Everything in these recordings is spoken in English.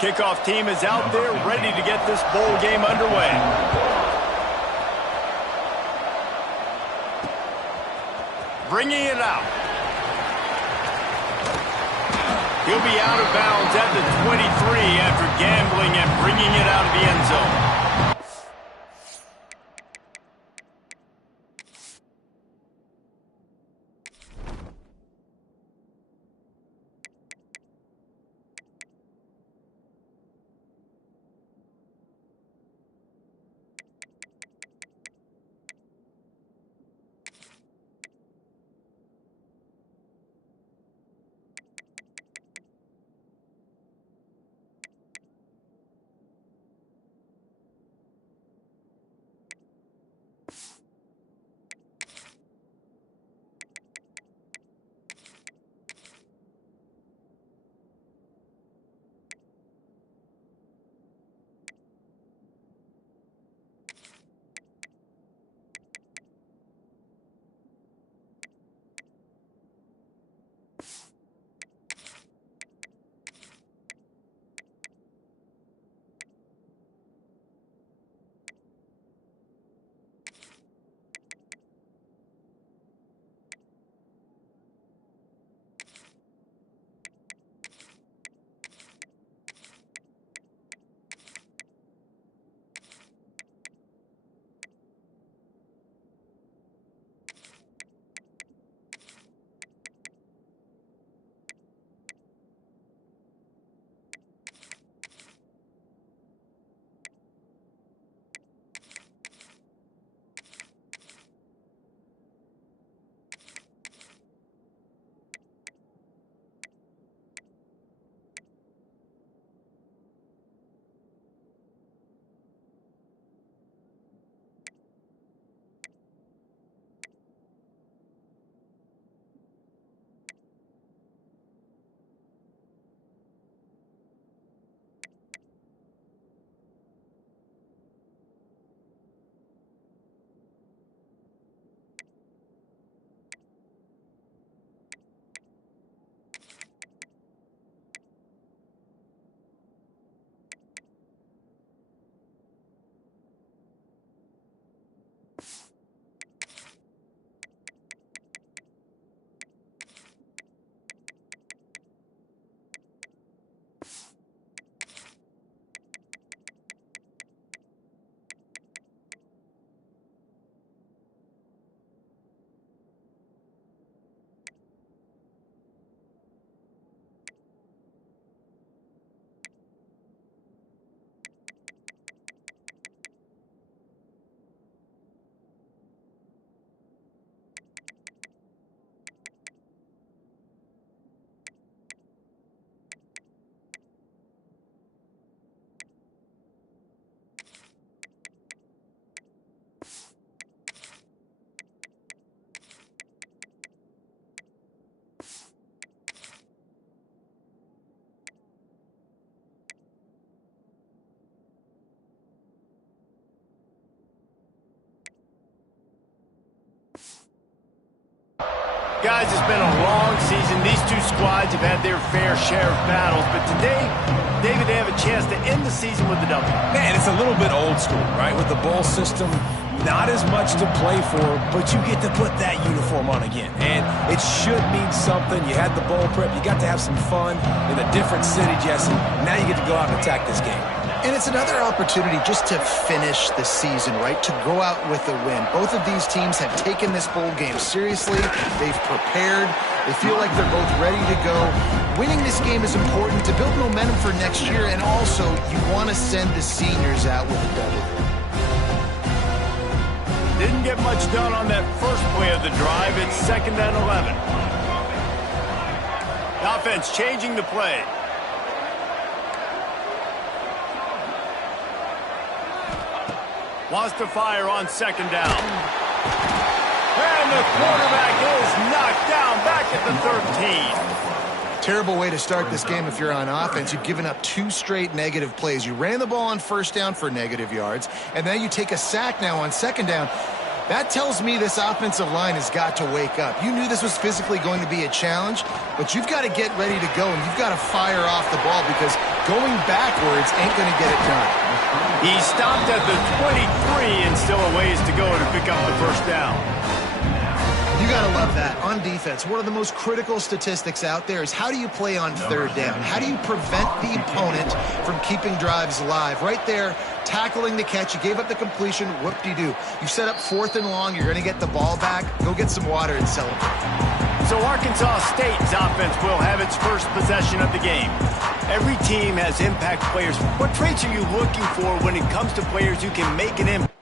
Kickoff team is out there ready to get this bowl game underway. Bringing it out. He'll be out of bounds at the 23 after gambling and bringing it out of the end zone. Guys, it's been a long season. These two squads have had their fair share of battles, but today, David, they have a chance to end the season with the W. Man, it's a little bit old school, right? With the bowl system, not as much to play for, but you get to put that uniform on again. And it should mean something. You had the bowl prep. You got to have some fun in a different city, Jesse. Now you get to go out and attack this game. And it's another opportunity just to finish the season, right? To go out with a win. Both of these teams have taken this bowl game seriously. They've prepared. They feel like they're both ready to go. Winning this game is important to build momentum for next year, and also you want to send the seniors out with a W. Didn't get much done on that first play of the drive. It's 2nd and 11. Offense changing the play. Wants to fire on 2nd down. And the quarterback is knocked down back at the 13. Terrible way to start this game if you're on offense. You've given up 2 straight negative plays. You ran the ball on 1st down for negative yards, and then you take a sack now on 2nd down. That tells me this offensive line has got to wake up. You knew this was physically going to be a challenge, but you've got to get ready to go, and you've got to fire off the ball because going backwards ain't going to get it done. He stopped at the 23 and still a ways to go to pick up the first down. You got to love that. On defense, one of the most critical statistics out there is how do you play on third down? How do you prevent the opponent from keeping drives alive? Right there, tackling the catch. You gave up the completion. Whoop-de-doo. You set up 4th and long. You're going to get the ball back. Go get some water and celebrate. So Arkansas State's offense will have its first possession of the game. Every team has impact players. What traits are you looking for when it comes to players who can make an impact?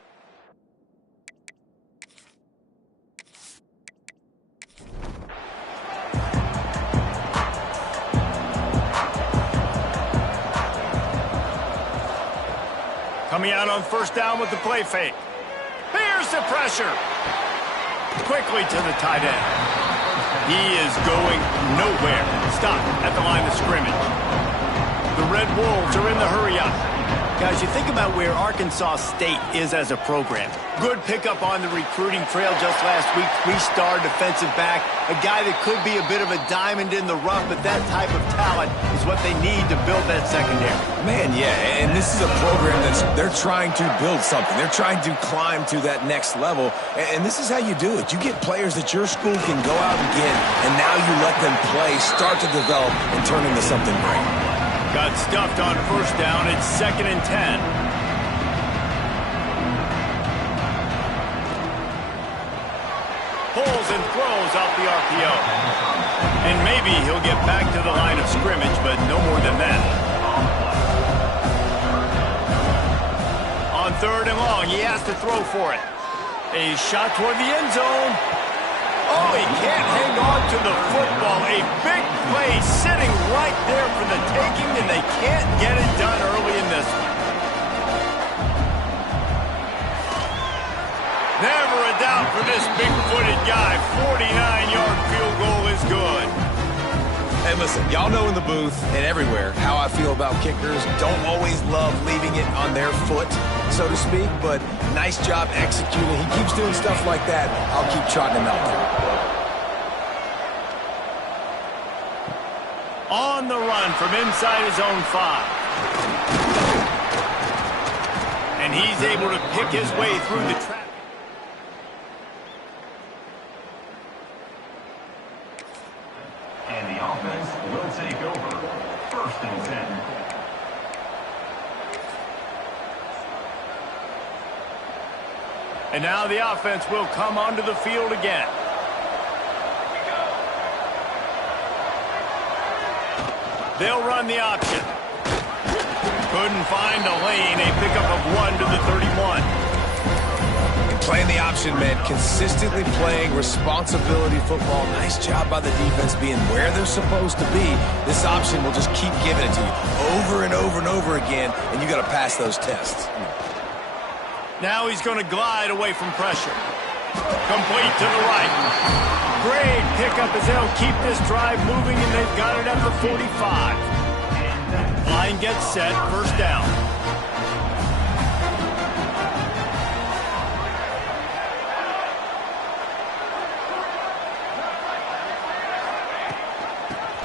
Coming out on first down with the play fake. Here's the pressure. Quickly to the tight end. He is going nowhere. Stop at the line of scrimmage. The Red Wolves are in the hurry-up. Guys, you think about where Arkansas State is as a program. Good pickup on the recruiting trail just last week. 3-star defensive back. A guy that could be a bit of a diamond in the rough, but that type of talent is what they need to build that secondary. Man, yeah, and this is a program they're trying to build something. They're trying to climb to that next level, and this is how you do it. You get players that your school can go out and get, and now you let them play, start to develop, and turn into something great. Got stuffed on first down. It's 2nd and 10. Pulls and throws off the RPO. And maybe he'll get back to the line of scrimmage, but no more than that. On 3rd and long, he has to throw for it. A shot toward the end zone. Oh, he can't hang on to the football. A big play sitting right there for the taking, and they can't get it done early in this one. Never a doubt for this big-footed guy. 49-yard field goal is good. Hey, listen, y'all know in the booth and everywhere how I feel about kickers. Don't always love leaving it on their foot, so to speak, but nice job executing. He keeps doing stuff like that. I'll keep trotting him out there. On the run from inside his own 5. And he's able to pick his way through the trap. And the offense will take over 1st and 10. And now the offense will come onto the field again. They'll run the option. Couldn't find a lane. A pickup of 1 to the 31. And playing the option meant consistently playing responsibility football. Nice job by the defense being where they're supposed to be. This option will just keep giving it to you over and over and over again, and you got to pass those tests. Now he's going to glide away from pressure. Complete to the right. Great pickup as they'll keep this drive moving, and they've got it at the 45. Line gets set, first down.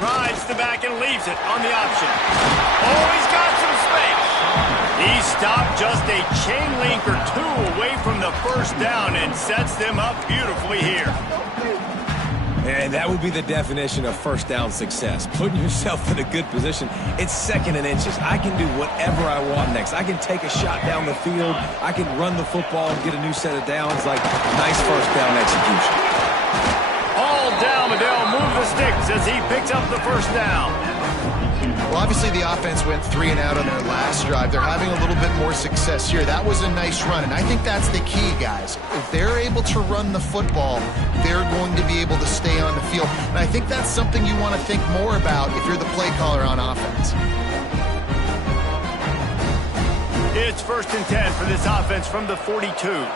Rides the back and leaves it on the option. Oh, he's got some space. He stopped just a chain link or 2 away from the first down and sets them up beautifully here. And that would be the definition of first down success. Putting yourself in a good position. It's 2nd and inches. I can do whatever I want next. I can take a shot down the field. I can run the football and get a new set of downs. Like, nice first down execution. All down, and they'll move the sticks as he picks up the first down. Well, obviously the offense went 3 and out on their last drive. They're having a little bit more success here. That was a nice run, and I think that's the key, guys. If they're able to run the football, they're going to be able to stay on the field. And I think that's something you want to think more about if you're the play caller on offense. It's 1st and 10 for this offense from the 42.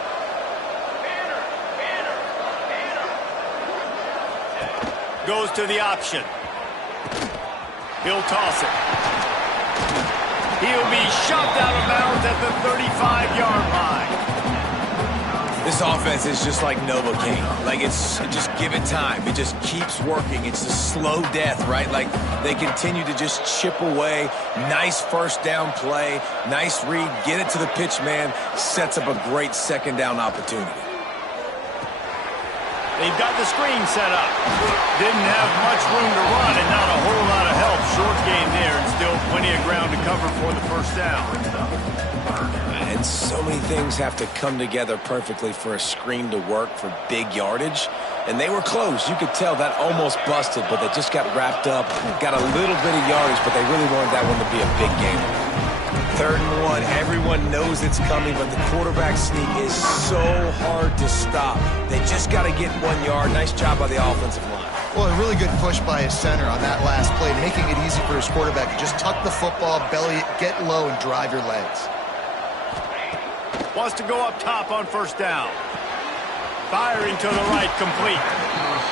Goes to the option. He'll toss it. He'll be shoved out of bounds at the 35-yard line. This offense is just like Novocaine. Like, just give it time. It just keeps working. It's a slow death, right? Like, they continue to just chip away. Nice first down play. Nice read. Get it to the pitch man. Sets up a great second down opportunity. They've got the screen set up. Didn't have much room to run and not a whole lot of help. Short game there and still plenty of ground to cover for the first down. And so many things have to come together perfectly for a screen to work for big yardage. And they were close. You could tell that almost busted, but they just got wrapped up, got a little bit of yardage, but they really wanted that one to be a big game. 3rd and 1, everyone knows it's coming, but the quarterback sneak is so hard to stop. They just got to get 1 yard. Nice job by the offensive line. Well, a really good push by his center on that last play, making it easy for his quarterback to just tuck the football, belly it, get low, and drive your legs. Wants to go up top on first down. Firing to the right, complete.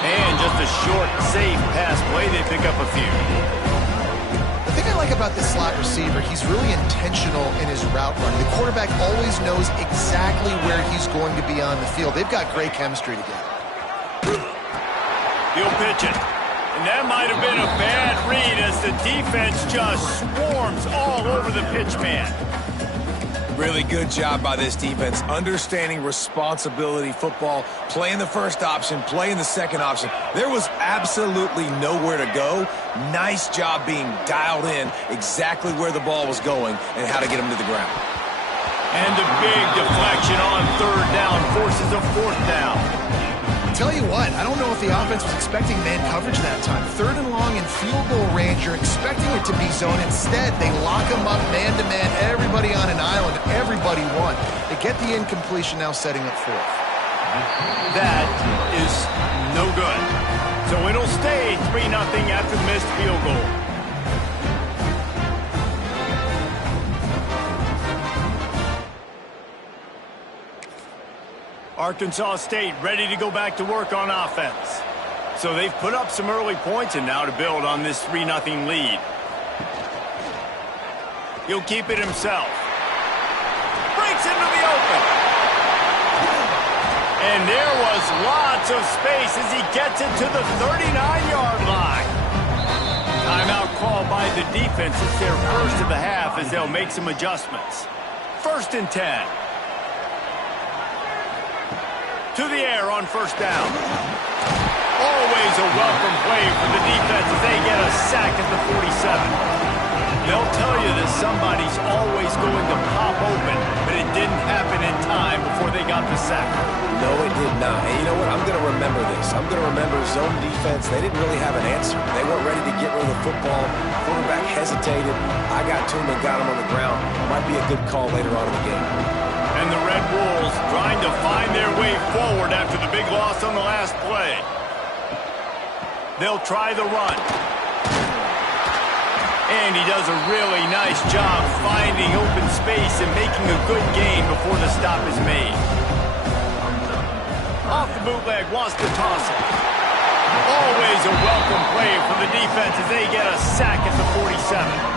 And just a short, safe pass play. They pick up a few. The thing I like about this slot receiver, he's really intentional in his route running. The quarterback always knows exactly where he's going to be on the field. They've got great chemistry together. He'll pitch it. And that might have been a bad read as the defense just swarms all over the pitch man. Really good job by this defense, understanding responsibility football, playing the first option, playing the second option. There was absolutely nowhere to go. Nice job being dialed in exactly where the ball was going and how to get him to the ground. And a big deflection on 3rd down forces a 4th down. Tell you what, I don't know if the offense was expecting man coverage that time. 3rd and long in field goal range, you're expecting it to be zone. Instead, they lock him up man-to-man, everybody on an island, everybody won. They get the incompletion, now setting up 4th. That is no good. So it'll stay 3-0 after the missed field goal. Arkansas State ready to go back to work on offense. So they've put up some early points and now to build on this 3-0 lead. He'll keep it himself. Breaks into the open. And there was lots of space as he gets it to the 39-yard line. Timeout called by the defense. It's their first of the half as they'll make some adjustments. 1st and 10. To the air on first down. Always a welcome play for the defense as they get a sack at the 47. They'll tell you that somebody's always going to pop open, but it didn't happen in time before they got the sack. No, it did not. And you know what? I'm going to remember this. I'm going to remember zone defense. They didn't really have an answer. They weren't ready to get rid of the football. Quarterback hesitated. I got to him and got him on the ground. Might be a good call later on in the game. And the Red Wolves trying to find their way forward after the big loss on the last play. They'll try the run. And he does a really nice job finding open space and making a good gain before the stop is made. Off the bootleg, wants to toss it. Always a welcome play for the defense as they get a sack at the 47.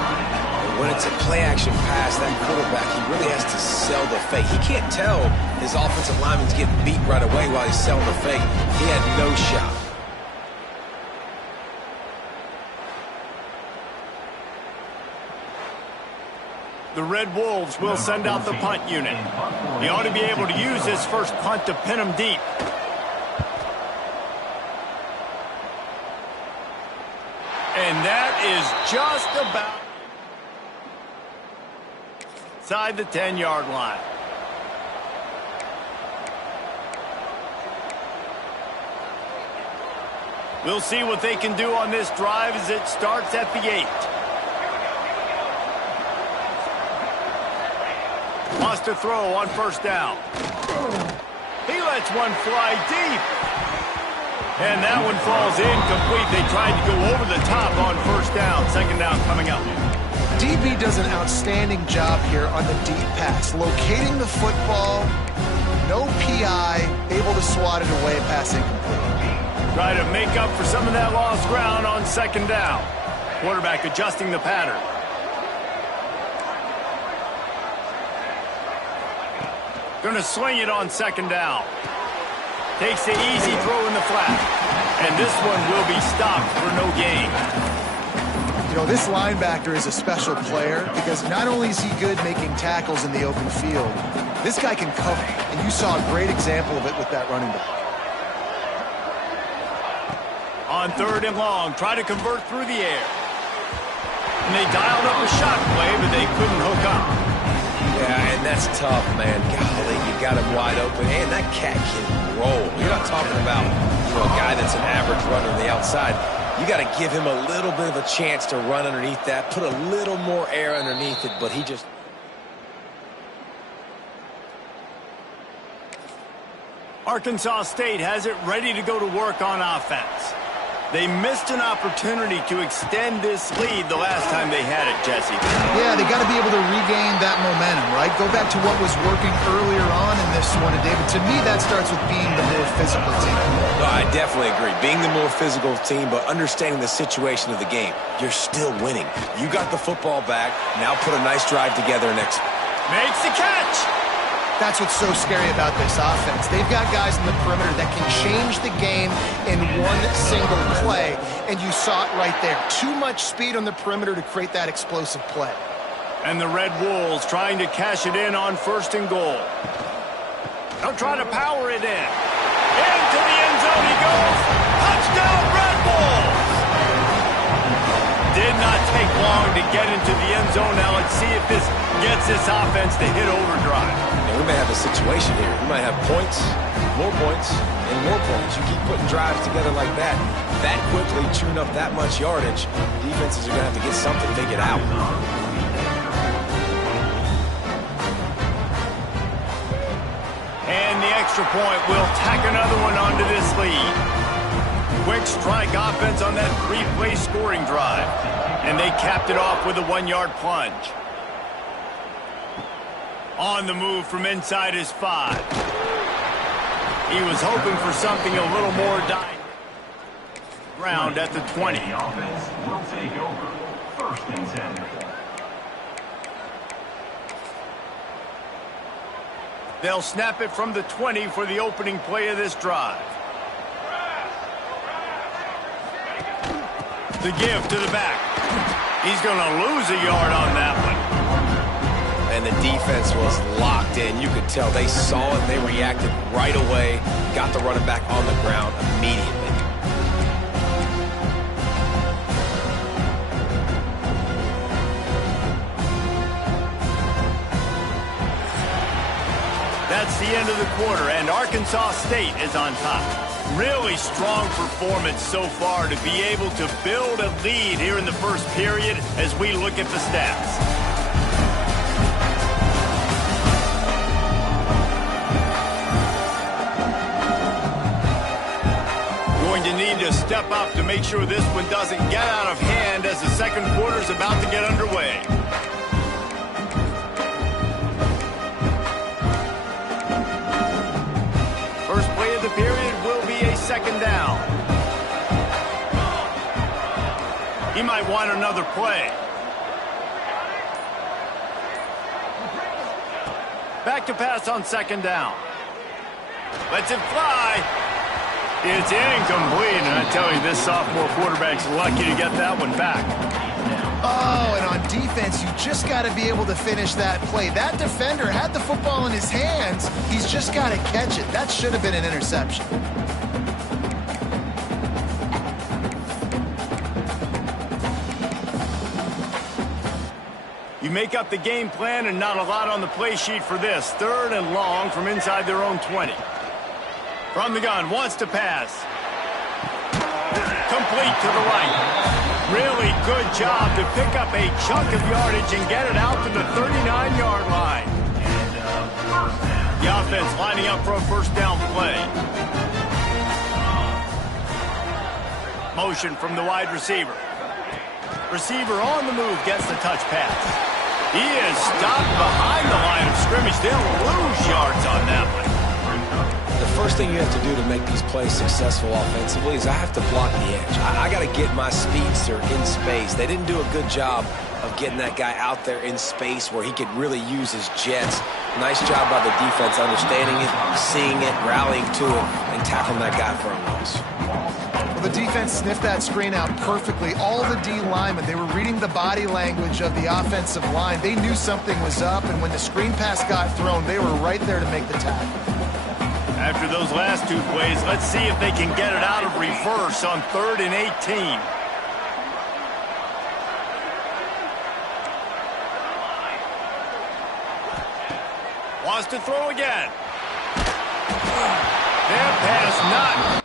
When it's a play-action pass, that quarterback, he really has to sell the fake. He can't tell his offensive lineman's getting beat right away while he's selling the fake. He had no shot. The Red Wolves will send out the punt unit. He ought to be able to use this first punt to pin him deep. And that is just about inside the 10-yard line. We'll see what they can do on this drive as it starts at the 8. Wants to throw on first down. He lets one fly deep. And that one falls incomplete. They tried to go over the top on first down. Second down coming up. DB does an outstanding job here on the deep pass. Locating the football, no PI, able to swat it away, pass incomplete. Try to make up for some of that lost ground on second down. Quarterback adjusting the pattern. Going to sling it on second down. Takes the easy throw in the flat. And this one will be stopped for no gain. You know, this linebacker is a special player because not only is he good making tackles in the open field, this guy can cover. And you saw a great example of it with that running back. On third and long, try to convert through the air. And they dialed up a shot play, but they couldn't hook up. Yeah, and that's tough, man. Golly, you got him wide open. And that cat can roll. You're not talking about a guy that's an average runner on the outside. You got to give him a little bit of a chance to run underneath that, put a little more air underneath it, but he just... Arkansas State has it ready to go to work on offense. They missed an opportunity to extend this lead the last time they had it, Jesse. Yeah, they got to be able to regain that momentum, right? Go back to what was working earlier on in this one. And, David, to me, that starts with being the more physical team. No, I definitely agree. Being the more physical team, but understanding the situation of the game. You're still winning. You got the football back. Now put a nice drive together next. Makes the catch. That's what's so scary about this offense. They've got guys in the perimeter that can change the game in one single play, and you saw it right there. Too much speed on the perimeter to create that explosive play. And the Red Wolves trying to cash it in on first and goal. They'll try to power it in. Into the end zone he goes. Touchdown, Red Wolves! Did not take long to get into the end zone. Now let's see if this gets this offense to hit overdrive. And we may have a situation here. We might have points, and more points. You keep putting drives together like that quickly, chewing up that much yardage, defenses are going to have to get something to get out. And the extra point will tack another one onto this lead. Quick strike offense on that three-play scoring drive. And they capped it off with a 1-yard plunge. On the move from inside his 5. He was hoping for something a little more direct. Ground at the 20. The offense will take over. First and 10. They'll snap it from the 20 for the opening play of this drive. The give to the back. He's going to lose a yard on that one. And the defense was locked in. You could tell they saw it. They reacted right away. Got the running back on the ground immediately. That's the end of the quarter, and Arkansas State is on top. Really strong performance so far to be able to build a lead here in the first period as we look at the stats. Going to need to step up to make sure this one doesn't get out of hand as the second quarter is about to get underway. First play of the period will be a second down. He might want another play. Back to pass on second down. Lets it fly. It's incomplete, and I tell you, this sophomore quarterback's lucky to get that one back. Oh, and on defense, you just got to be able to finish that play. That defender had the football in his hands. He's just got to catch it. That should have been an interception. You make up the game plan and not a lot on the play sheet for this. Third and long from inside their own 20. From the gun, wants to pass. Complete to the right. Really good job to pick up a chunk of yardage and get it out to the 39-yard line. The offense lining up for a first down play. Motion from the wide receiver. Receiver on the move gets the touch pass. He is stopped behind the line of scrimmage. They'll lose yards on that one. The first thing you have to do to make these plays successful offensively is I have to block the edge. I got to get my speedster in space. They didn't do a good job of getting that guy out there in space where he could really use his jets. Nice job by the defense understanding it, seeing it, rallying to it, and tackling that guy for a loss. Well, the defense sniffed that screen out perfectly. All the D linemen, they were reading the body language of the offensive line. They knew something was up, and when the screen pass got thrown, they were right there to make the tackle. After those last two plays, let's see if they can get it out of reverse on 3rd and 18. Wants to throw again. That pass not.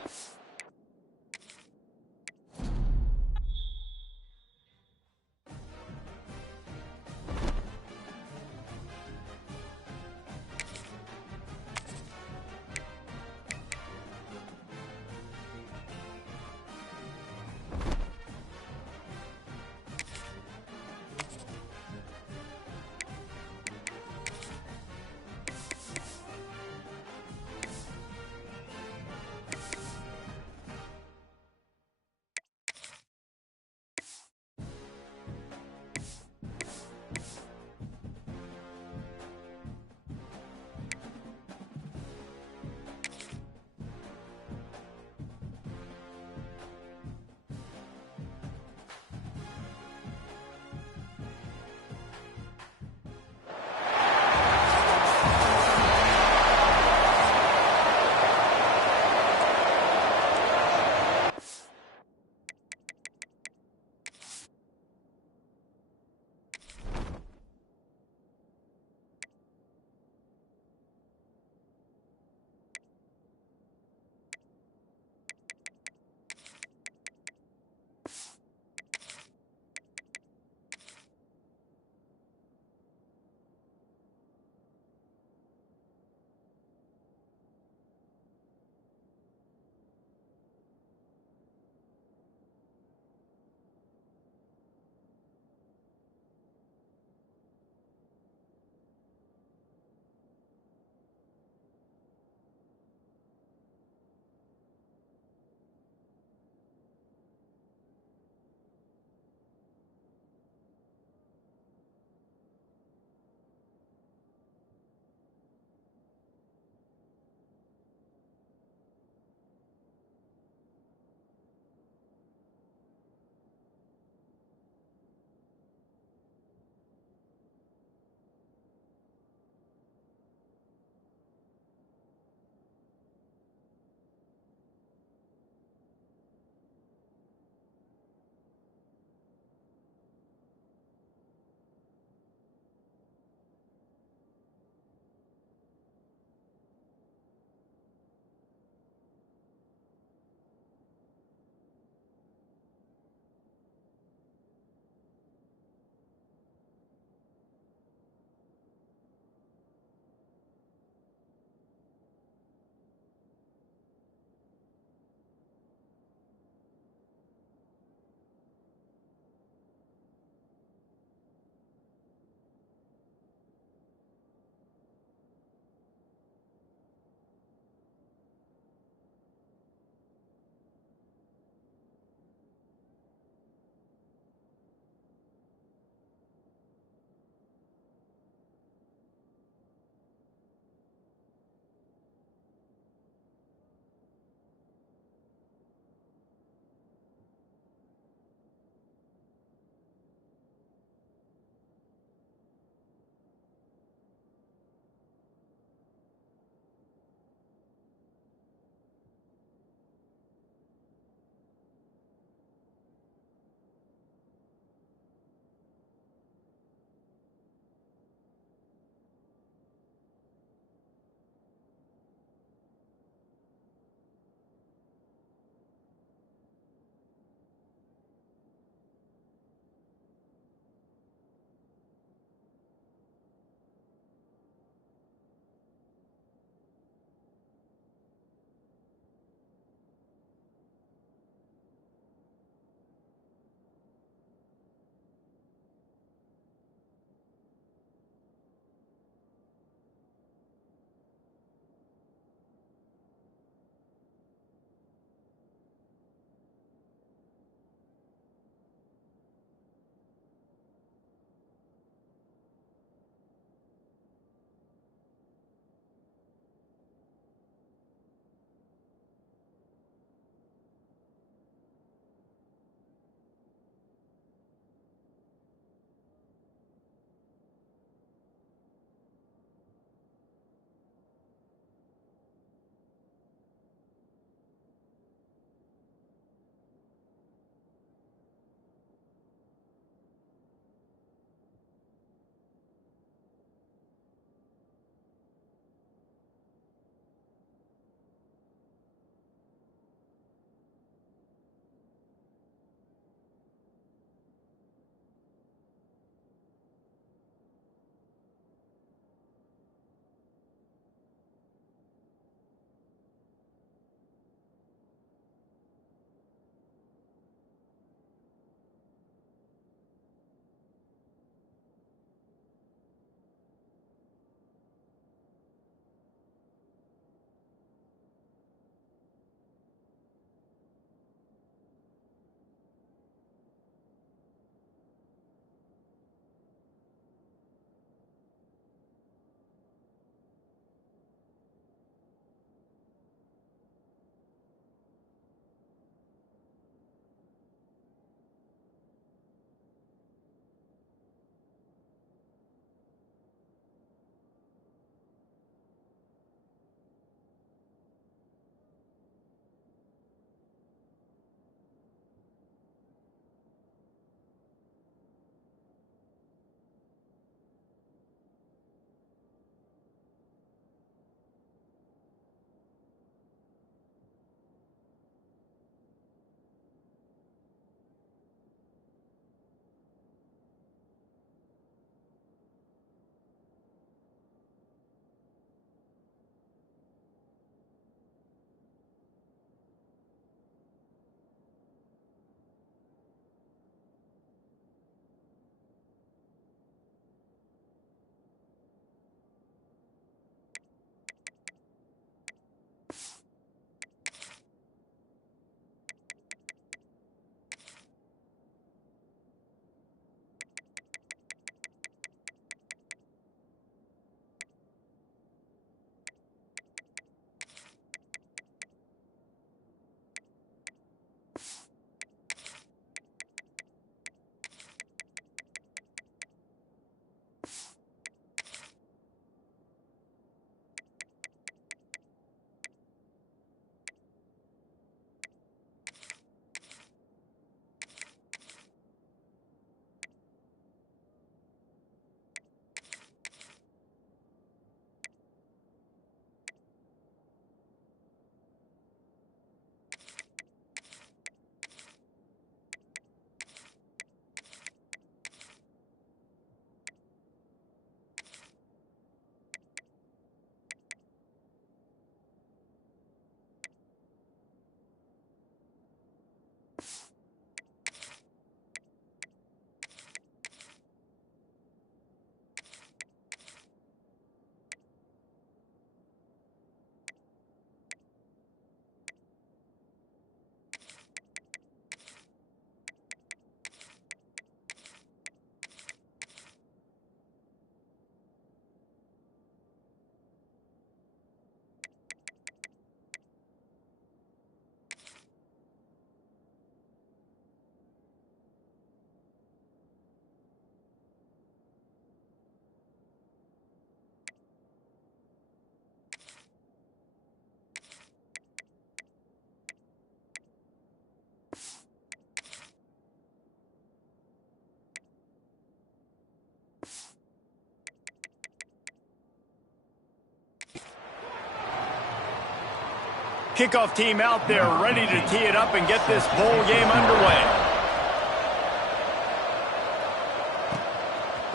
Kickoff team out there ready to tee it up and get this bowl game underway.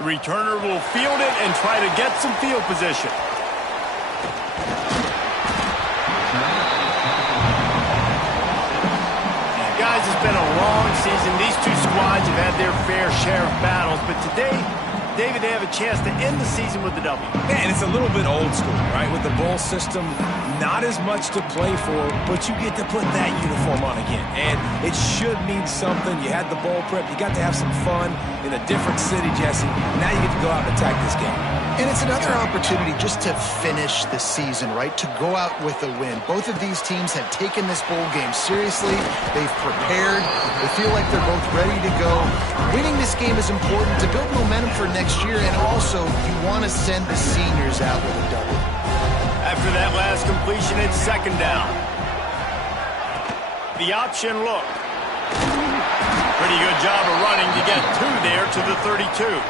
The returner will field it and try to get some field position. Guys, it's been a long season. These two squads have had their fair share of battles, but today, David, they have a chance to end the season with the W. Man, it's a little bit old school, right? With the bowl system, not as much to play for, but you get to put that uniform on again. And it should mean something. You had the bowl prep. You got to have some fun in a different city, Jesse. Now you get to go out and attack this game. And it's another opportunity just to finish the season, right? To go out with a win. Both of these teams have taken this bowl game seriously. They've prepared. They feel like they're both ready to go. Winning this game is important to build momentum for next year, and also you want to send the seniors out with a W. After that last completion, it's second down. The option look. Pretty good job of running to get two there to the 32.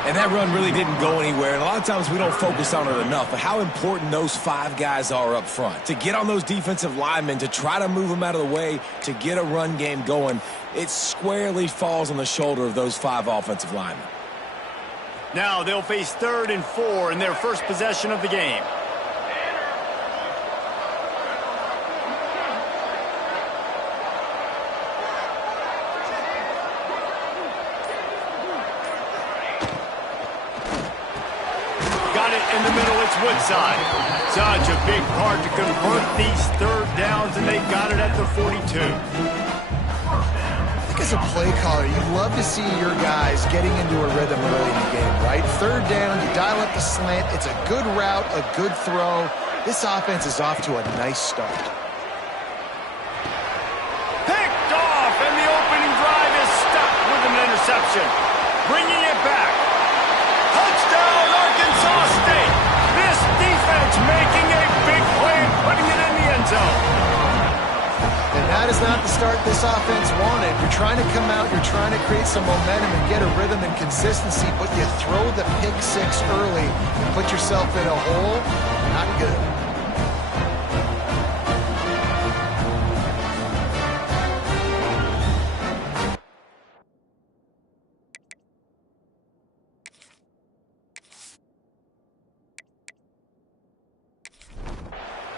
And that run really didn't go anywhere. And a lot of times we don't focus on it enough, but how important those five guys are up front. To get on those defensive linemen, to try to move them out of the way, to get a run game going, it squarely falls on the shoulder of those five offensive linemen. Now they'll face 3rd and 4 in their first possession of the game. Got it in the middle, it's Woodside. Such a big part to convert these 3rd downs, and they got it at the 42. As a play caller, you'd love to see your guys getting into a rhythm early in the game, right? 3rd down, you dial up the slant. It's a good route, a good throw. This offense is off to a nice start. Picked off, and the opening drive is stuck with an interception. Bringing it back. Touchdown, Arkansas State. This defense making a big play and putting it in the end zone. And that is not the start this offense wanted. You're trying to come out, you're trying to create some momentum and get a rhythm and consistency, but you throw the pick six early and put yourself in a hole. Not good.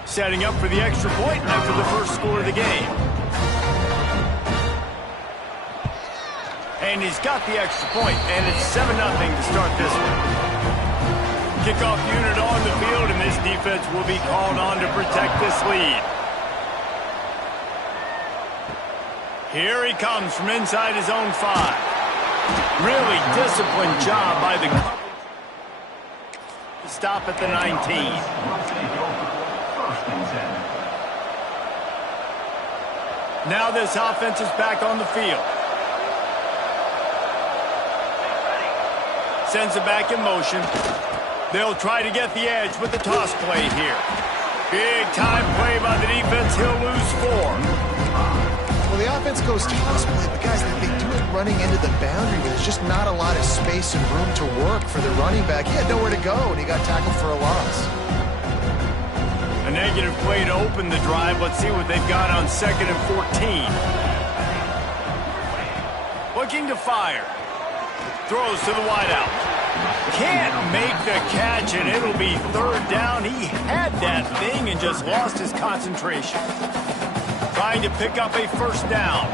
Setting up for the extra point after the first score of the game. And he's got the extra point, and it's 7-0 to start this one. Kickoff unit on the field, and this defense will be called on to protect this lead. Here he comes from inside his own 5. Really disciplined job by the coverage. Stop at the 19. Now this offense is back on the field. Sends it back in motion. They'll try to get the edge with the toss play here. Big time play by the defense. He'll lose 4. Well, the offense goes toss play, but guys, they do it running into the boundary. There's just not a lot of space and room to work for the running back. He had nowhere to go, and he got tackled for a loss. A negative play to open the drive. Let's see what they've got on 2nd and 14. Looking to fire. Throws to the wideout. Can't make the catch, and it'll be 3rd down. He had that thing and just lost his concentration. Trying to pick up a 1st down.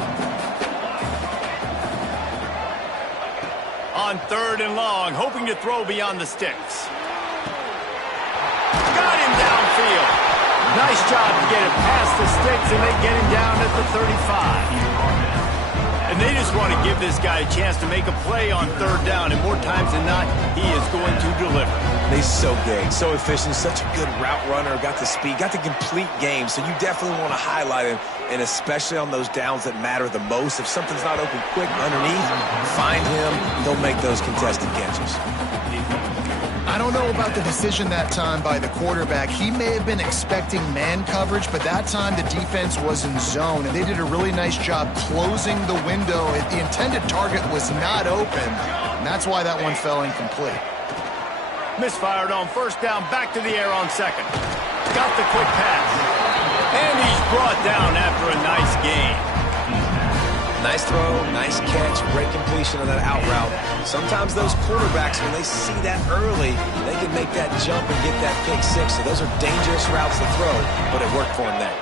On 3rd and long, hoping to throw beyond the sticks. Got him downfield. Nice job to get it past the sticks, and they get him down at the 35. And they just want to give this guy a chance to make a play on 3rd down, and more times than not, he is going to deliver. He's so big, so efficient, such a good route runner, got the speed, got the complete game, so you definitely want to highlight him, and especially on those downs that matter the most. If something's not open quick underneath, find him, he'll make those contested catches. I don't know about the decision that time by the quarterback. He may have been expecting man coverage, but that time the defense was in zone, and they did a really nice job closing the window. The intended target was not open, and that's why that one fell incomplete. Misfired on 1st down, back to the air on 2nd. Got the quick pass. And he's brought down after a nice gain. Nice throw, nice catch, great completion on that out route. Sometimes those quarterbacks, when they see that early, they can make that jump and get that pick six. So those are dangerous routes to throw, but it worked for him there.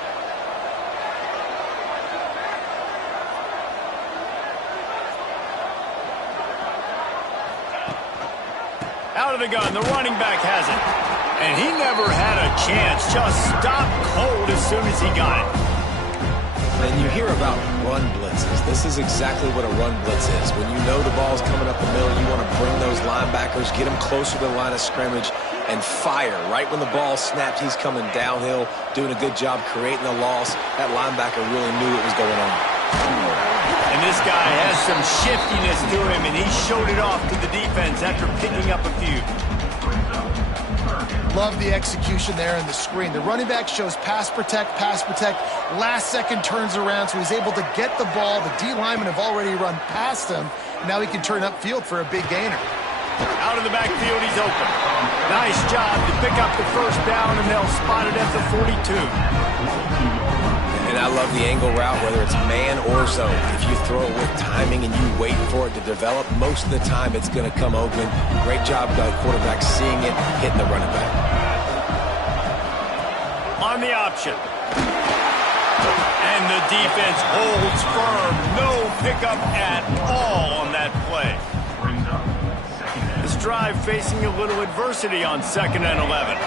Out of the gun, the running back has it. And he never had a chance, just stopped cold as soon as he got it. And you hear about run blitzes. This is exactly what a run blitz is. When you know the ball's coming up the middle, you want to bring those linebackers, get them closer to the line of scrimmage, and fire. Right when the ball snapped, he's coming downhill, doing a good job creating a loss. That linebacker really knew what was going on. And this guy has some shiftiness to him, and he showed it off to the defense after picking up a few. Love the execution there in the screen. The running back shows pass protect, last second turns around, so he's able to get the ball. The D linemen have already run past him. Now he can turn upfield for a big gainer. Out of the backfield, he's open. Nice job to pick up the first down, and they'll spot it at the 42. And I love the angle route, whether it's man or zone. If you throw it with timing and you wait for it to develop, most of the time it's going to come open. Great job by the quarterback seeing it, hitting the running back. On the option. And the defense holds firm. No pickup at all on that play. This drive facing a little adversity on 2nd and 11.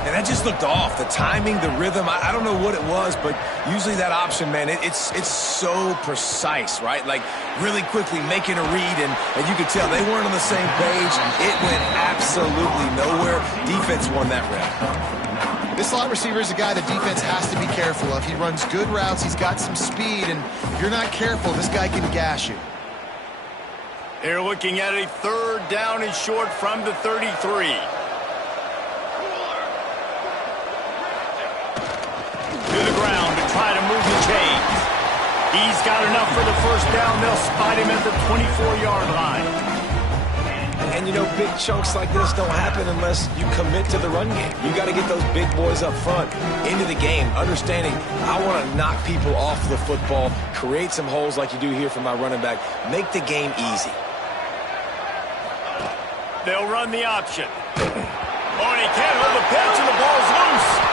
And that just looked off. The timing, the rhythm, I don't know what it was, but usually that option, man, it's so precise, right? Like really quickly making a read, and you could tell they weren't on the same page. It went absolutely nowhere. Defense won that round. This slot receiver is a guy the defense has to be careful of. He runs good routes. He's got some speed, and if you're not careful, this guy can gash you. They're looking at a 3rd down and short from the 33. To the ground to try to move the chains. He's got enough for the first down. They'll spot him at the 24-yard line. And, you know, big chunks like this don't happen unless you commit to the run game. You got to get those big boys up front into the game, understanding I want to knock people off the football, create some holes like you do here for my running back, make the game easy. They'll run the option. Oh, and he can't hold the pitch, and the ball's loose.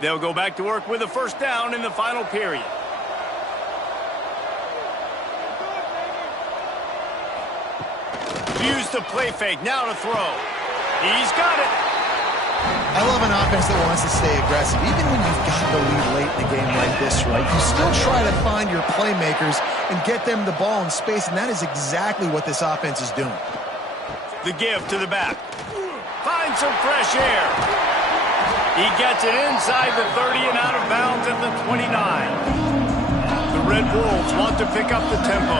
They'll go back to work with a first down in the final period. Use the play fake, now to throw. He's got it. I love an offense that wants to stay aggressive. Even when you've got the lead late in a game like this, right, you still try to find your playmakers and get them the ball in space, and that is exactly what this offense is doing. The give to the back. Find some fresh air. He gets it inside the 30 and out of bounds at the 29. The Red Wolves want to pick up the tempo.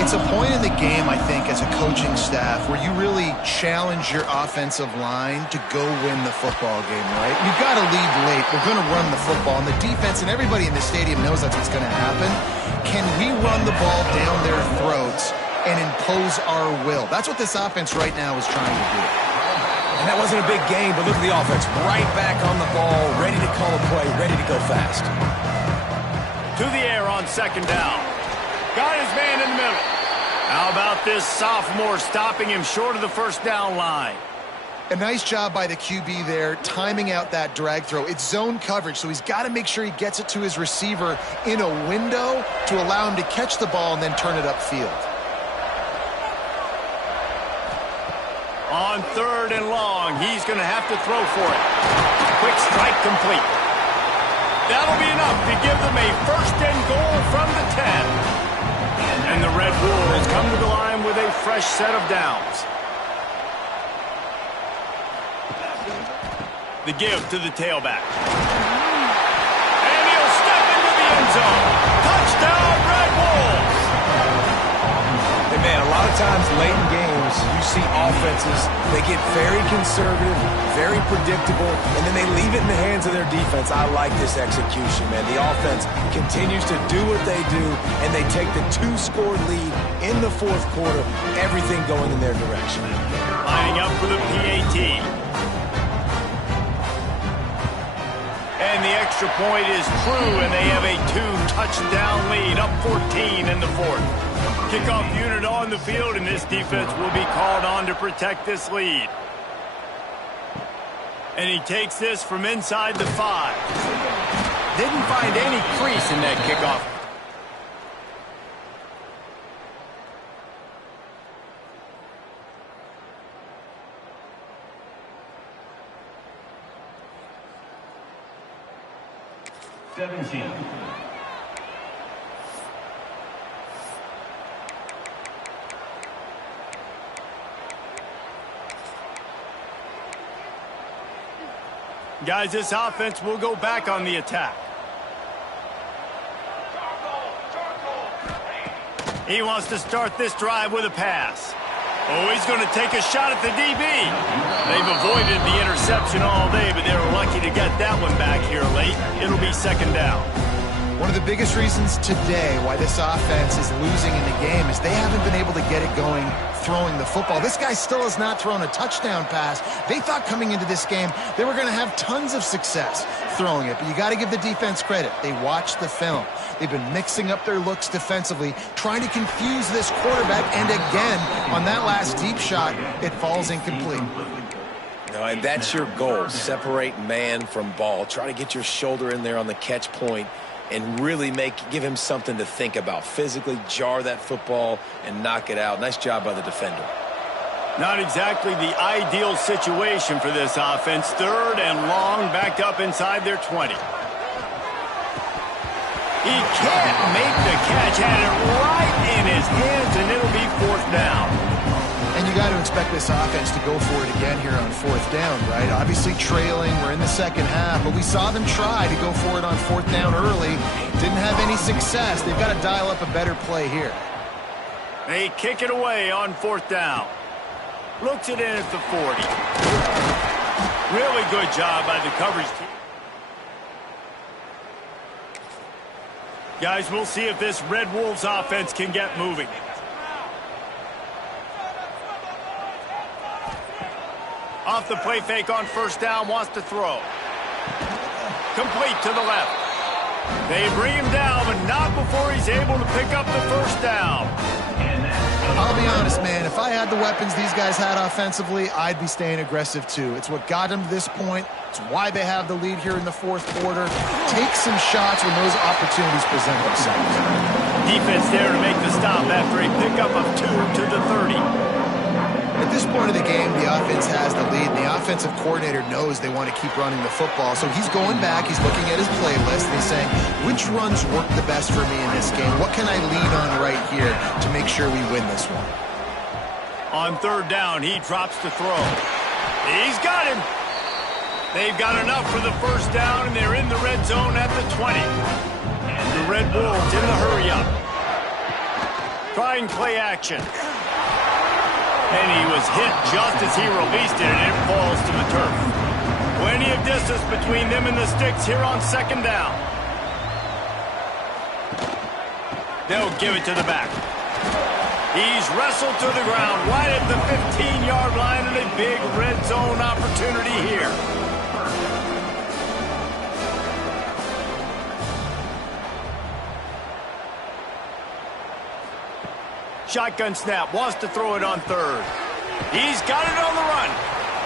It's a point in the game, I think, as a coaching staff where you really challenge your offensive line to go win the football game, right? You've got to lead late. We're going to run the football. And the defense and everybody in the stadium knows that's what's going to happen. Can we run the ball down their throats and impose our will? That's what this offense right now is trying to do. And that wasn't a big game, but look at the offense. Right back on the ball, ready to call a play, ready to go fast. To the air on second down. Got his man in the middle. How about this sophomore stopping him short of the first down line? A nice job by the QB there, timing out that drag throw. It's zone coverage, so he's got to make sure he gets it to his receiver in a window to allow him to catch the ball and then turn it upfield. On third and long, he's going to have to throw for it. Quick strike complete. That'll be enough to give them a first and goal from the 10. And the Red Wolves come to the line with a fresh set of downs. The give to the tailback. And he'll step into the end zone. Touchdown, Red Wolves! Hey, man, a lot of times late in games, you see offenses, they get very conservative, very predictable, and then they leave it in the hands of their defense. I like this execution, man. The offense continues to do what they do, and they take the two-score lead in the fourth quarter, everything going in their direction. Lining up for the PAT. And the extra point is true, and they have a two-touchdown lead, up 14 in the fourth. Kickoff unit on the field, and this defense will be called on to protect this lead. And he takes this from inside the 5. Didn't find any crease in that kickoff. Guys, this offense will go back on the attack. He wants to start this drive with a pass. Oh, he's going to take a shot at the DB. They've avoided the interception all day, but they were lucky to get that one back here late. It'll be second down. One of the biggest reasons today why this offense is losing in the game is they haven't been able to get it going throwing the football. This guy still has not thrown a touchdown pass. They thought coming into this game they were going to have tons of success throwing it, but you got to give the defense credit. They watched the film. They've been mixing up their looks defensively, trying to confuse this quarterback, and again, on that last deep shot, it falls incomplete. No, and that's your goal. Separate man from ball. Try to get your shoulder in there on the catch point and really give him something to think about. Physically jar that football and knock it out. Nice job by the defender. Not exactly the ideal situation for this offense. 3rd and long, backed up inside their 20. He can't make the catch, had it right in his hands, and it'll be 4th down. And you got to expect this offense to go for it again here on 4th down, right? Obviously trailing, we're in the second half, but we saw them try to go for it on 4th down early. Didn't have any success. They've got to dial up a better play here. They kick it away on 4th down. Looks it in at the 40. Really good job by the coverage team. Guys, we'll see if this Red Wolves offense can get moving. Off the play fake on 1st down, wants to throw. Complete to the left. They bring him down, but not before he's able to pick up the 1st down. I'll be honest, man, if I had the weapons these guys had offensively, I'd be staying aggressive too. It's what got them to this point. It's why they have the lead here in the 4th quarter. Take some shots when those opportunities present themselves. Defense there to make the stop after a pickup of 2 to the 30. At this point of the game, the offense has the lead, and the offensive coordinator knows they want to keep running the football. So he's going back, he's looking at his playlist, and he's saying, which runs work the best for me in this game? What can I lean on right here to make sure we win this one? On 3rd down, he drops to throw. He's got him. They've got enough for the 1st down, and they're in the red zone at the 20. The Red Wolves in the hurry-up. Trying play action. And he was hit just as he released it, and it falls to the turf. Plenty of distance between them and the sticks here on 2nd down. They'll give it to the back. He's wrestled to the ground right at the 15-yard line, and a big red zone opportunity here. Shotgun snap, wants to throw it on 3rd. He's got it on the run.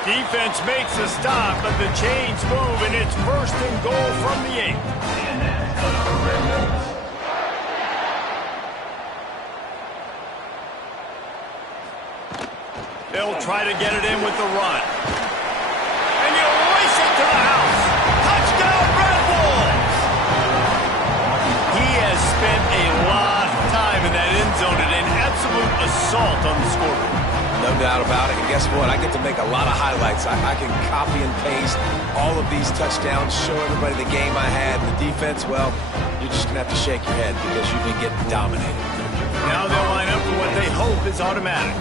Defense makes a stop, but the chains move, and it's 1st and goal from the 8. And that's good for Red Wolves. They'll try to get it in with the run. And you race it to the house. Touchdown, Red Wolves! He has spent a lot of time in that end zone and an absolute assault on the scoreboard. No doubt about it. And guess what? I get to make a lot of highlights. I can copy and paste all of these touchdowns, show everybody the game I had. The defense, well, you're just going to have to shake your head because you've been getting dominated. Now they'll line up for what they hope is automatic.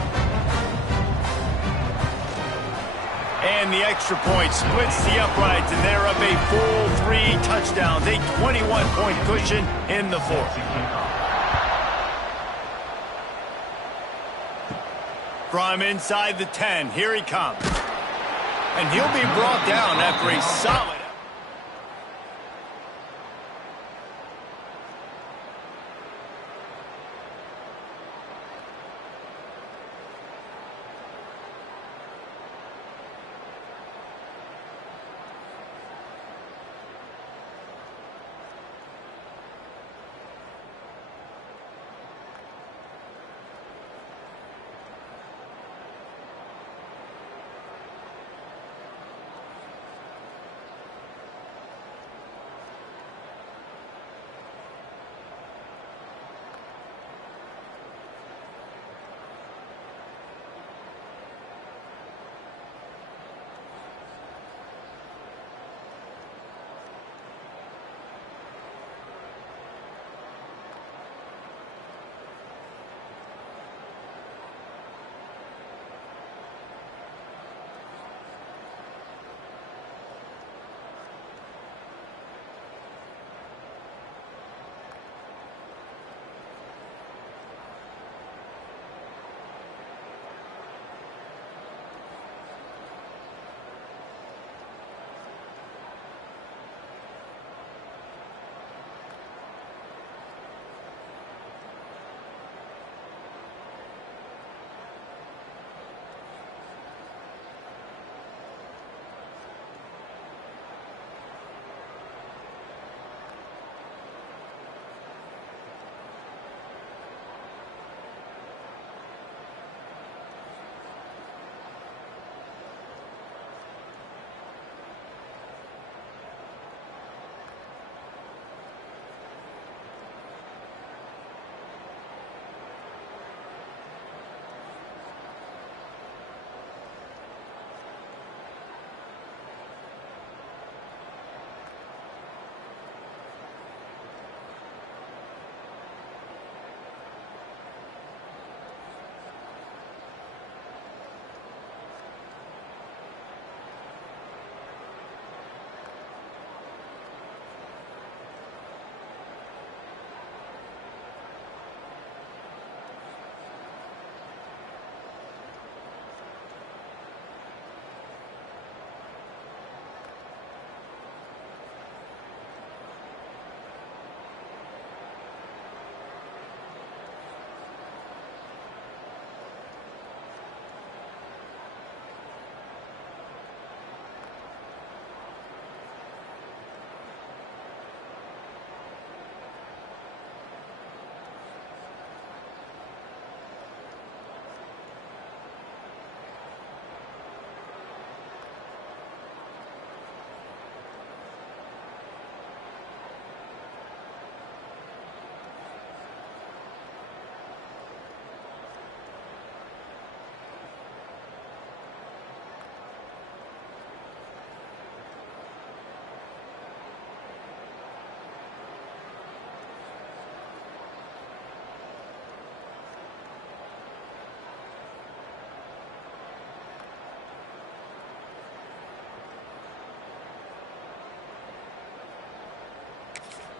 And the extra point splits the uprights, and they're up a full 3 touchdowns, a 21-point cushion in the 4th. From inside the 10, here he comes. And he'll be brought down after a solid.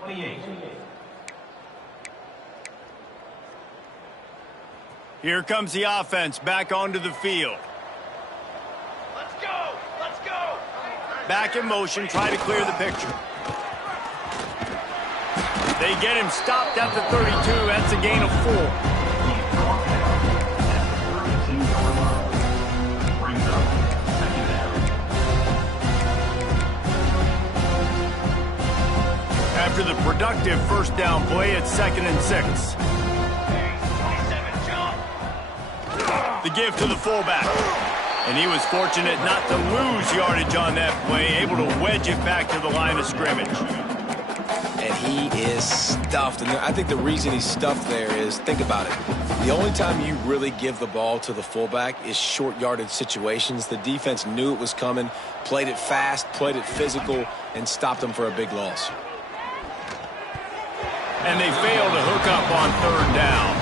28. Here comes the offense back onto the field. Let's go! Let's go! Back in motion, try to clear the picture. They get him stopped at the 32. That's a gain of 4. After the productive first down play, it's 2nd and 6. The give to the fullback. And he was fortunate not to lose yardage on that play, able to wedge it back to the line of scrimmage. And he is stuffed. And I think the reason he's stuffed there is, think about it. The only time you really give the ball to the fullback is short yardage situations. The defense knew it was coming, played it fast, played it physical, and stopped them for a big loss. And they fail to hook up on 3rd down.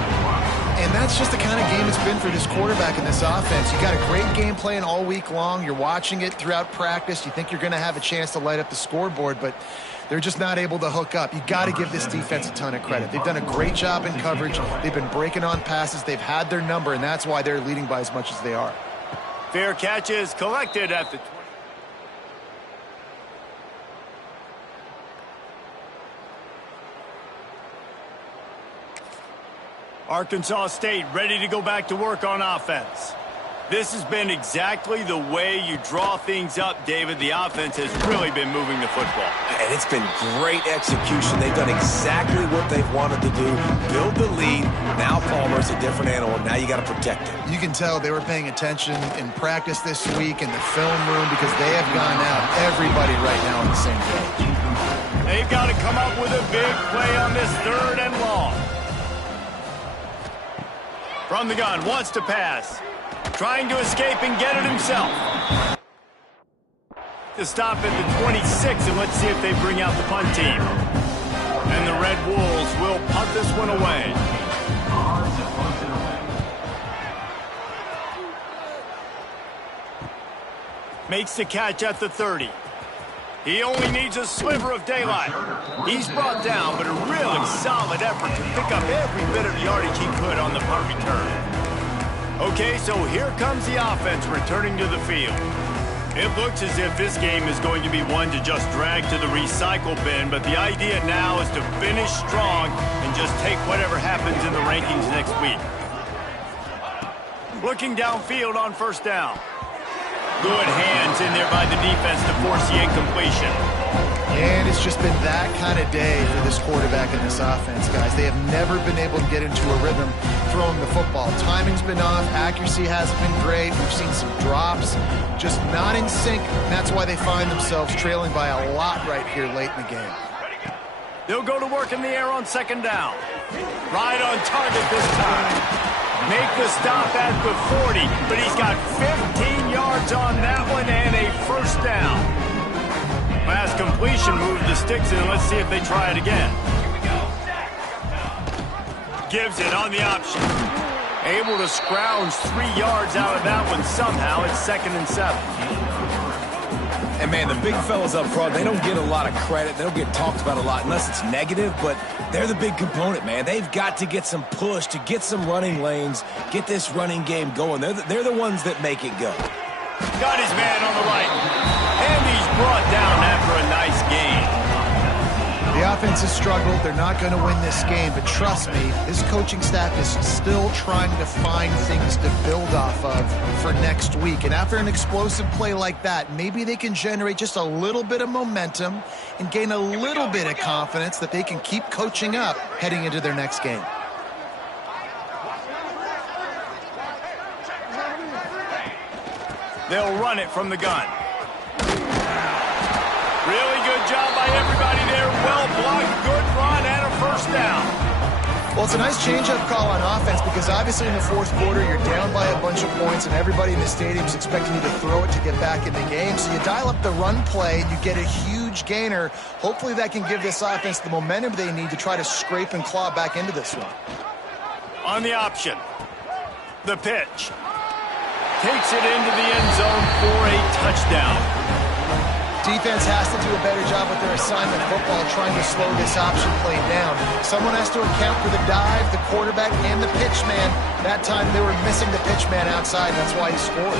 And that's just the kind of game it's been for this quarterback in this offense. You got a great game plan all week long. You're watching it throughout practice. You think you're going to have a chance to light up the scoreboard, but they're just not able to hook up. You got to give this defense a ton of credit. They've done a great job in coverage. They've been breaking on passes. They've had their number, and that's why they're leading by as much as they are. Fair catch is collected at the 20. Arkansas State ready to go back to work on offense. This has been exactly the way you draw things up, David. The offense has really been moving the football. And it's been great execution. They've done exactly what they've wanted to do. Build the lead. Now Palmer's a different animal. Now you got to protect him. You can tell they were paying attention in practice this week in the film room because they have gone out, everybody right now on the same page. They've got to come up with a big play on this 3rd and long. From the gun, wants to pass. Trying to escape and get it himself. To stop at the 26, and let's see if they bring out the punt team. And the Red Wolves will punt this one away. Makes the catch at the 30. He only needs a sliver of daylight. He's brought down, but a really solid effort to pick up every bit of yardage he could on the punt return. Okay, so here comes the offense returning to the field. It looks as if this game is going to be one to just drag to the recycle bin, but the idea now is to finish strong and just take whatever happens in the rankings next week. Looking downfield on 1st down. Good hands in there by the defense to force the incompletion. And it's just been that kind of day for this quarterback and this offense, guys. They have never been able to get into a rhythm throwing the football. Timing's been off. Accuracy hasn't been great. We've seen some drops. Just not in sync. And that's why they find themselves trailing by a lot right here late in the game. They'll go to work in the air on 2nd down. Right on target this time. Make the stop at the 40, but he's got 15 yards on that one and a 1st down. Pass completion, move the sticks in. Let's see if they try it again. Gives it on the option. Able to scrounge 3 yards out of that one somehow. It's 2nd and 7. And, man, the big fellas up front, they don't get a lot of credit. They don't get talked about a lot unless it's negative, but they're the big component, man. They've got to get some push, to get some running lanes, get this running game going. They're the ones that make it go. Got his man on the right. And he's brought down after a nice gain. The offense has struggled. They're not going to win this game, but trust me, this coaching staff is still trying to find things to build off of for next week. And after an explosive play like that, maybe they can generate just a little bit of momentum and gain a little bit of confidence that they can keep coaching up heading into their next game. They'll run it from the gun. Really good job by everybody there. Well blocked, good run, and a 1st down. Well, it's a nice change-up call on offense because obviously in the 4th quarter, you're down by a bunch of points and everybody in the stadium is expecting you to throw it to get back in the game. So you dial up the run play and you get a huge gainer. Hopefully that can give this offense the momentum they need to try to scrape and claw back into this one. On the option, the pitch. Takes it into the end zone for a touchdown. defense has to do a better job with their assignment football, trying to slow this option play down. Someone has to account for the dive, the quarterback, and the pitch man. That time they were missing the pitch man outside. That's why he scored.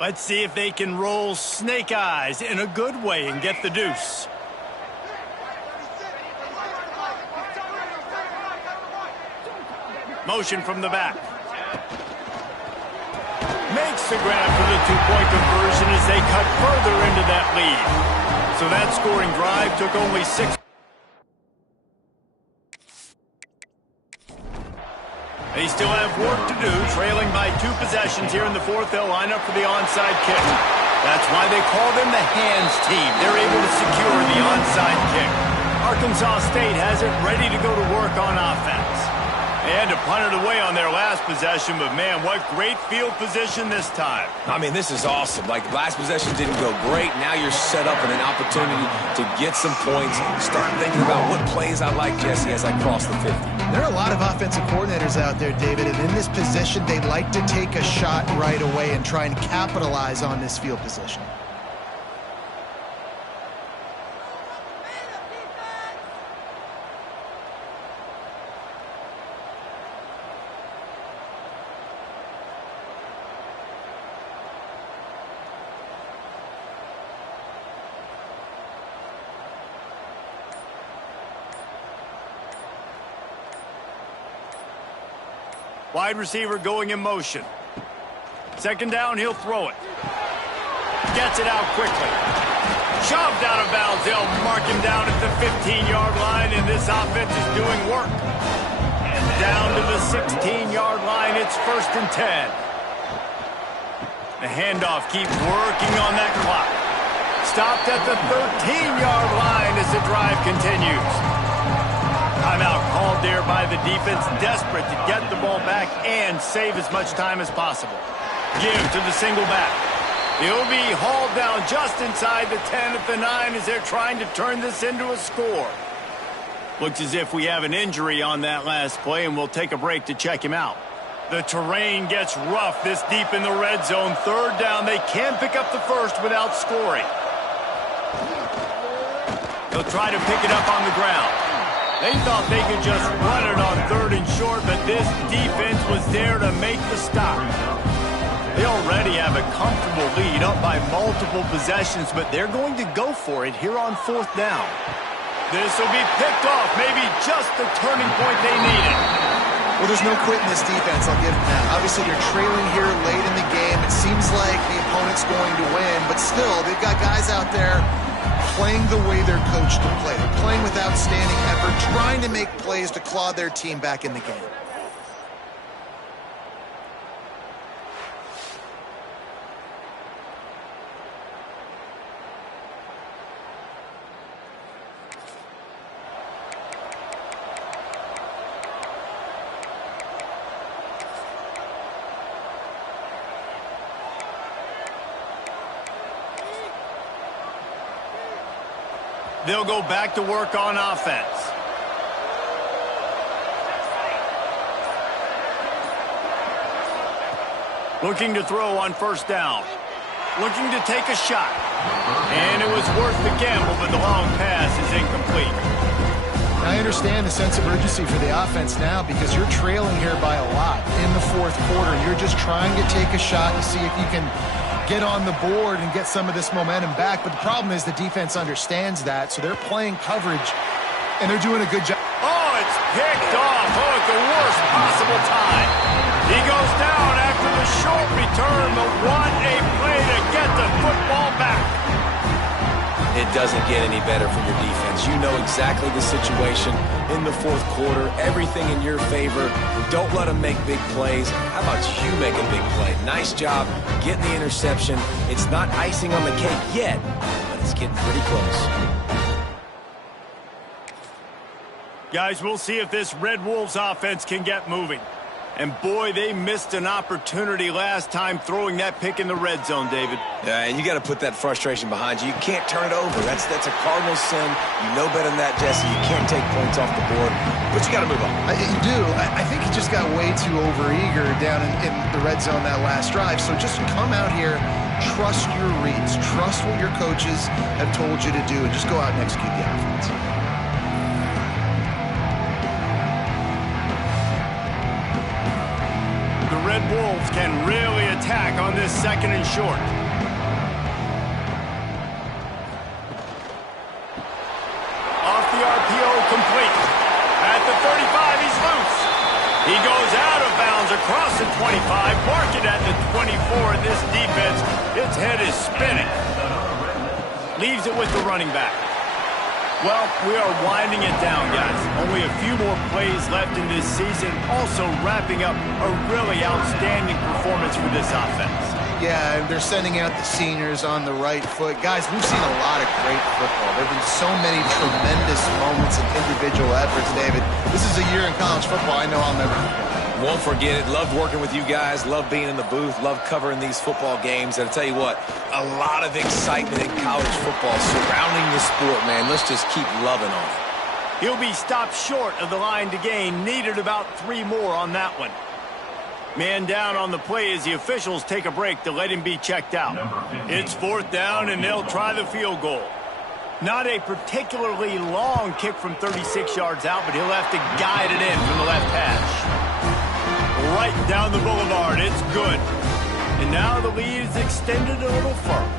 Let's see if they can roll snake eyes in a good way and get the deuce. Motion from the back. Makes the grab for the two-point conversion as they cut further into that lead. So that scoring drive took only 6. They still have work to do, trailing by 2 possessions here in the fourth. They'll line up for the onside kick. That's why they call them the hands team. They're able to secure the onside kick. Arkansas State has it ready to go to work on offense. They had to punt it away on their last possession, but man, what great field position this time. I mean, this is awesome. Like, the last possession didn't go great. Now you're set up in an opportunity to get some points. Start thinking about what plays I like, Jesse, as I cross the 50. There are a lot of offensive coordinators out there, David, and in this position, they like to take a shot right away and try and capitalize on this field position. Wide receiver going in motion. Second down, he'll throw it. Gets it out quickly. Shoved out of bounds. They'll mark him down at the 15-yard line, and this offense is doing work. And down to the 16-yard line, it's 1st and 10. The handoff keeps working on that clock. Stopped at the 13-yard line as the drive continues. Timeout called there by the defense, desperate to get the ball back and save as much time as possible. Give to the single back. He'll be hauled down just inside the 10 at the 9 as they're trying to turn this into a score. Looks as if we have an injury on that last play, and we'll take a break to check him out. The terrain gets rough this deep in the red zone. 3rd down, they can pick up the first without scoring. They'll try to pick it up on the ground. They thought they could just run it on 3rd and short, but this defense was there to make the stop. They already have a comfortable lead, up by multiple possessions, but they're going to go for it here on 4th down. This will be picked off, maybe just the turning point they needed. Well, there's no quitting this defense, I'll give them that. Obviously, you're trailing here late in the game. It seems like the opponent's going to win, but still, they've got guys out there playing the way they're coached to play. They're playing with outstanding effort, trying to make plays to claw their team back in the game. They'll go back to work on offense. Looking to throw on 1st down. Looking to take a shot. And it was worth the gamble, but the long pass is incomplete. I understand the sense of urgency for the offense now because you're trailing here by a lot in the 4th quarter. You're just trying to take a shot to see if you can get on the board and get some of this momentum back. But the problem is the defense understands that, so they're playing coverage, and they're doing a good job. Oh, it's picked off. Oh, at the worst possible time. He goes down after the short return, but what a play to get the football back. It doesn't get any better for your defense. You know exactly the situation in the 4th quarter. Everything in your favor. Don't let them make big plays. How about you make a big play? Nice job getting the interception. It's not icing on the cake yet, but it's getting pretty close. Guys, we'll see if this Red Wolves offense can get moving. And boy, they missed an opportunity last time throwing that pick in the red zone, David. Yeah, and you got to put that frustration behind you. You can't turn it over. That's a cardinal sin. You know better than that, Jesse. You can't take points off the board, but you got to move on. You do. I think he just got way too overeager down in the red zone that last drive. So just come out here, trust your reads, trust what your coaches have told you to do, and just go out and execute the offense. The Red Wolves can really attack on this 2nd and short. Off the RPO, complete. At the 35, he's loose. He goes out of bounds across the 25, mark it at the 24. And this defense, its head is spinning. Leaves it with the running back. Well, we are winding it down, guys. Only a few more plays left in this season. Also wrapping up a really outstanding performance for this offense. Yeah, and they're sending out the seniors on the right foot. Guys, we've seen a lot of great football. There have been so many tremendous moments and individual efforts, David. This is a year in college football I know I'll never forget. Won't forget it. Loved working with you guys. Loved being in the booth. Loved covering these football games. And I tell you what, a lot of excitement in college football surrounding the sport, man. Let's just keep loving on it. He'll be stopped short of the line to gain. Needed about 3 more on that one. Man down on the play as the officials take a break to let him be checked out. It's 4th down, and they'll try the field goal. Not a particularly long kick from 36 yards out, but he'll have to guide it in from the left hash. Right down the boulevard. It's good. And now the lead is extended a little further.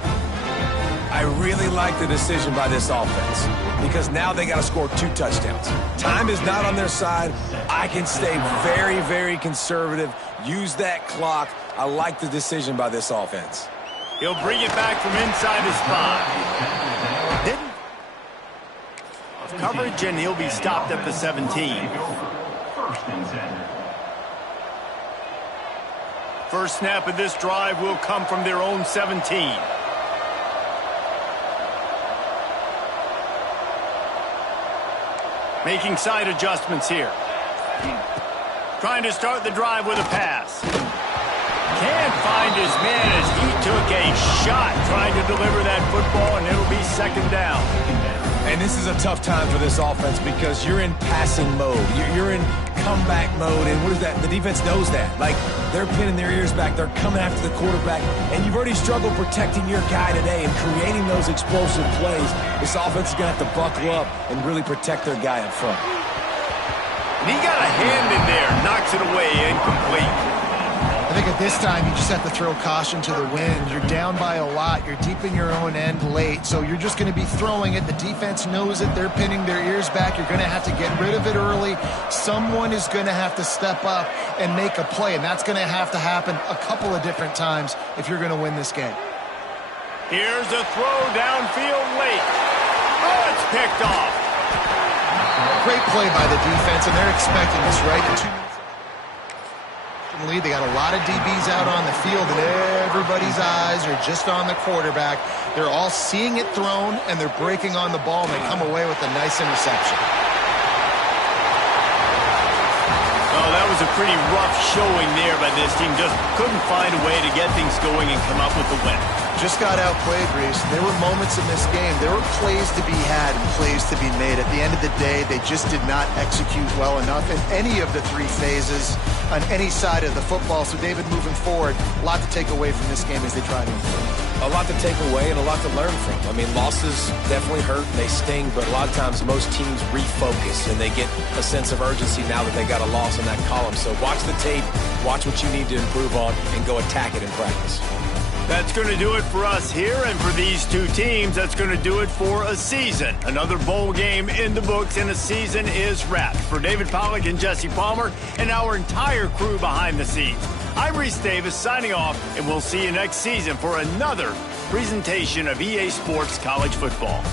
I really like the decision by this offense because now they got to score 2 touchdowns. Time is not on their side. I can stay very, very conservative. Use that clock. I like the decision by this offense. He'll bring it back from inside his spot. Coverage, and he'll be stopped at the 17. First snap of this drive will come from their own 17. Making side adjustments here. Trying to start the drive with a pass. Can't find his man as he took a shot trying to deliver that football, and it'll be 2nd down. And this is a tough time for this offense because you're in passing mode. You're in comeback mode, and what is that? The defense knows that. Like, they're pinning their ears back. They're coming after the quarterback, and you've already struggled protecting your guy today and creating those explosive plays. This offense is going to have to buckle up and really protect their guy up front. And he got a hand in there, knocks it away, incomplete. I think at this time, you just have to throw caution to the wind. You're down by a lot. You're deep in your own end late, so you're just going to be throwing it. The defense knows it. They're pinning their ears back. You're going to have to get rid of it early. Someone is going to have to step up and make a play, and that's going to have to happen a couple of different times if you're going to win this game. Here's a throw downfield late. Oh, it's picked off. Great play by the defense, and they're expecting this, right? In 2 minutes lead, they got a lot of DBs out on the field, and everybody's eyes are just on the quarterback. They're all seeing it thrown, and they're breaking on the ball, and they come away with a nice interception. Oh, that was a pretty rough showing there by this team. Just couldn't find a way to get things going and come up with the win. Just got outplayed, Reese. There were moments in this game. There were plays to be had and plays to be made. At the end of the day, they just did not execute well enough in any of the 3 phases on any side of the football. So, David, moving forward, a lot to take away from this game as they try to improve. A lot to take away and a lot to learn from. I mean, losses definitely hurt. They sting, but a lot of times most teams refocus and they get a sense of urgency now that they got a loss in that column. So watch the tape, watch what you need to improve on, and go attack it in practice. That's going to do it for us here, and for these 2 teams, that's going to do it for a season. Another bowl game in the books, and a season is wrapped. For David Pollack and Jesse Palmer and our entire crew behind the scenes, I'm Reese Davis signing off, and we'll see you next season for another presentation of EA Sports College Football.